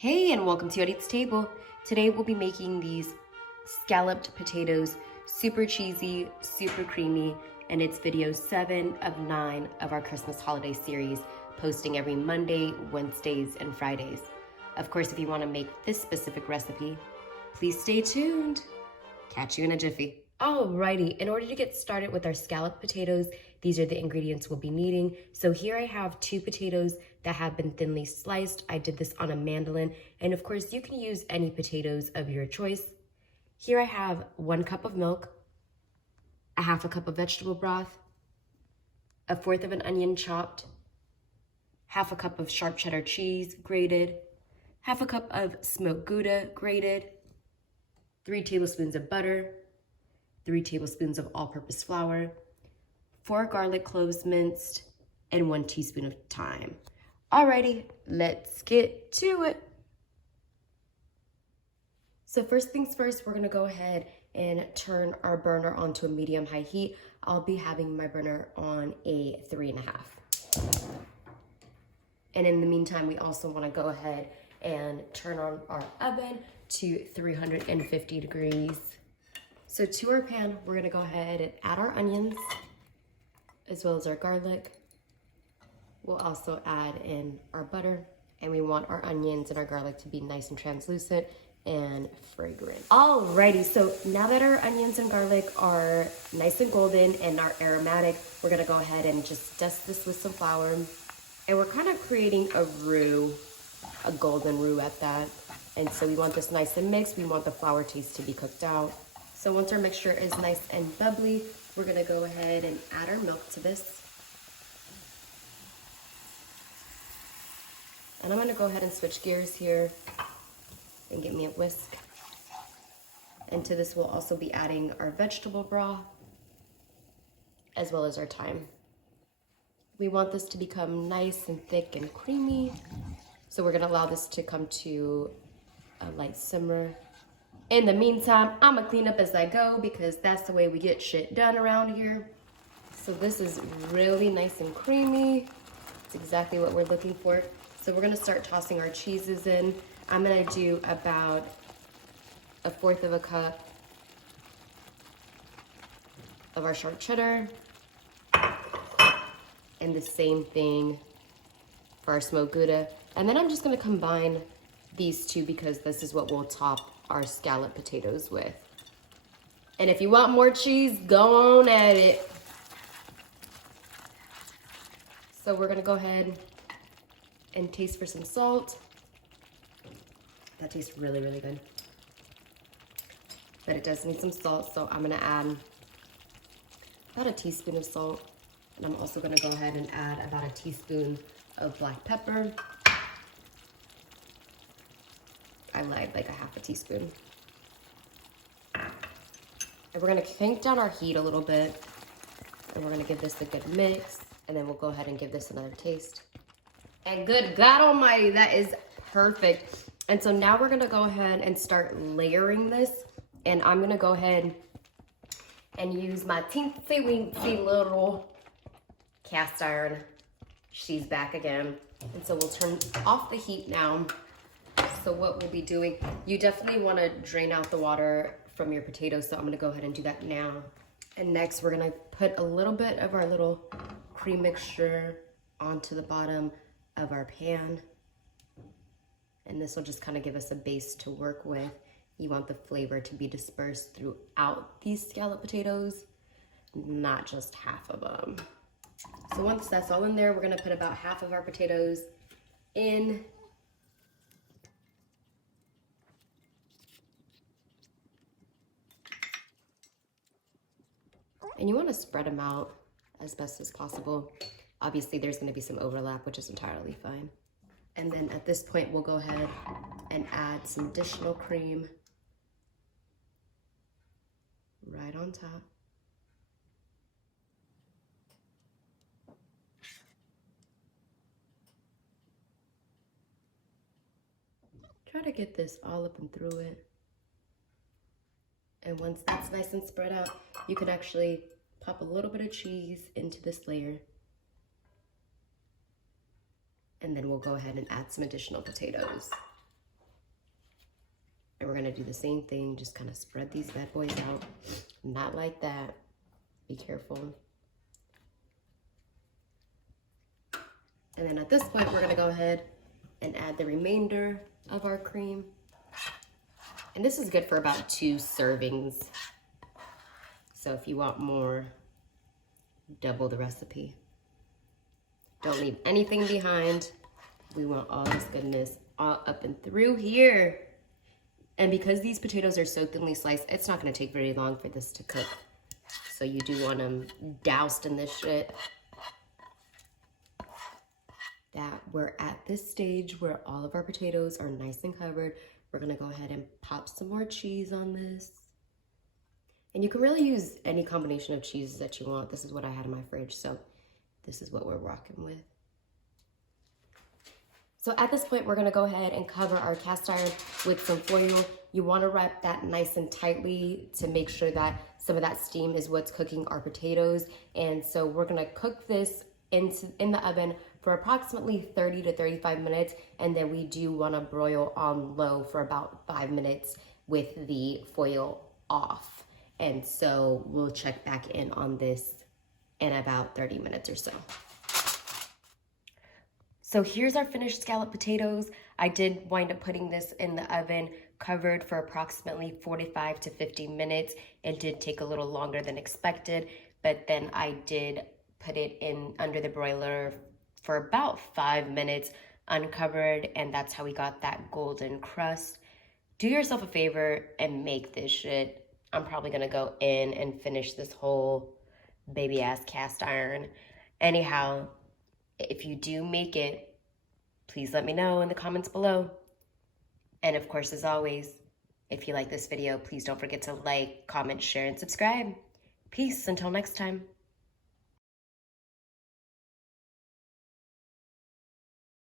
Hey, and welcome to Edith's Table. Today we'll be making these scalloped potatoes, super cheesy, super creamy, and it's video 7 of 9 of our Christmas holiday series, posting every Monday, Wednesdays, and Fridays. Of course, if you want to make this specific recipe, please stay tuned. Catch you in a jiffy. Alrighty, in order to get started with our scalloped potatoes, these are the ingredients we'll be needing. So here I have 2 potatoes that have been thinly sliced. I did this on a mandolin, and of course you can use any potatoes of your choice. Here I have 1 cup of milk, a half a cup of vegetable broth, a 1/4 of an onion chopped, half a cup of sharp cheddar cheese grated, half a cup of smoked gouda grated, 3 tablespoons of butter, 3 tablespoons of all-purpose flour, 4 garlic cloves minced, and 1 teaspoon of thyme. Alrighty, let's get to it. So first things first, we're gonna go ahead and turn our burner onto a medium-high heat. I'll be having my burner on a 3.5. And in the meantime, we also wanna go ahead and turn on our oven to 350 degrees. So to our pan, we're gonna go ahead and add our onions, as well as our garlic. We'll also add in our butter, and we want our onions and our garlic to be nice and translucent and fragrant. Alrighty, so now that our onions and garlic are nice and golden and are aromatic, we're gonna go ahead and just dust this with some flour. And we're kind of creating a roux, a golden roux at that. And so we want this nice and mixed. We want the flour taste to be cooked out. So once our mixture is nice and bubbly, we're gonna go ahead and add our milk to this. And I'm gonna go ahead and switch gears here and get me a whisk. And to this, we'll also be adding our vegetable broth, as well as our thyme. We want this to become nice and thick and creamy. So we're gonna allow this to come to a light simmer. In the meantime, I'm gonna clean up as I go because that's the way we get shit done around here. So this is really nice and creamy. It's exactly what we're looking for. So we're gonna start tossing our cheeses in. I'm gonna do about a 1/4 of a cup of our sharp cheddar. And the same thing for our smoked gouda. And then I'm just gonna combine these two because this is what we'll top our scalloped potatoes with. And if you want more cheese, go on at it. So we're gonna go ahead and taste for some salt. That tastes really, really good. But it does need some salt, so I'm gonna add about a teaspoon of salt. And I'm also gonna go ahead and add about a teaspoon of black pepper. I lied, like a half a teaspoon. And we're gonna crank down our heat a little bit. And we're gonna give this a good mix. And then we'll go ahead and give this another taste. And good God almighty, that is perfect. And so now we're gonna go ahead and start layering this. And I'm gonna go ahead and use my teensy weensy little cast iron. She's back again. And so we'll turn off the heat now. So what we'll be doing, you definitely wanna drain out the water from your potatoes. So I'm gonna go ahead and do that now. And next we're gonna put a little bit of our little cream mixture onto the bottom of our pan. And this will just kind of give us a base to work with. You want the flavor to be dispersed throughout these scalloped potatoes, not just half of them. So once that's all in there, we're gonna put about half of our potatoes in. And you wanna spread them out as best as possible. Obviously, there's gonna be some overlap, which is entirely fine. And then at this point, we'll go ahead and add some additional cream right on top. Try to get this all up and through it. And once that's nice and spread out, you can actually pop a little bit of cheese into this layer. And then we'll go ahead and add some additional potatoes. we're gonna do the same thing. Just kind of spread these bad boys out. Not like that. Be careful. And then at this point, we're gonna go ahead and add the remainder of our cream. And this is good for about 2 servings. So if you want more, double the recipe. Don't leave anything behind. We want all this goodness all up and through here. And because these potatoes are so thinly sliced, it's not gonna take very long for this to cook. So you do want them doused in this shit. That we're at this stage where all of our potatoes are nice and covered. We're gonna go ahead and pop some more cheese on this. And you can really use any combination of cheeses that you want. This is what I had in my fridge, so this is what we're rocking with. So at this point, we're gonna go ahead and cover our cast iron with some foil. You wanna wrap that nice and tightly to make sure that some of that steam is what's cooking our potatoes. And so we're gonna cook this in the oven for approximately 30 to 35 minutes. And then we do wanna broil on low for about 5 minutes with the foil off. And so we'll check back in on this in about 30 minutes or so. So here's our finished scalloped potatoes. I did wind up putting this in the oven covered for approximately 45 to 50 minutes. It did take a little longer than expected, but then I did put it in under the broiler for about 5 minutes uncovered, and that's how we got that golden crust. Do yourself a favor and make this shit. I'm probably gonna go in and finish this whole baby ass cast iron. Anyhow, if you do make it, please let me know in the comments below. And of course, as always, if you like this video, please don't forget to like, comment, share, and subscribe. Peace until next time.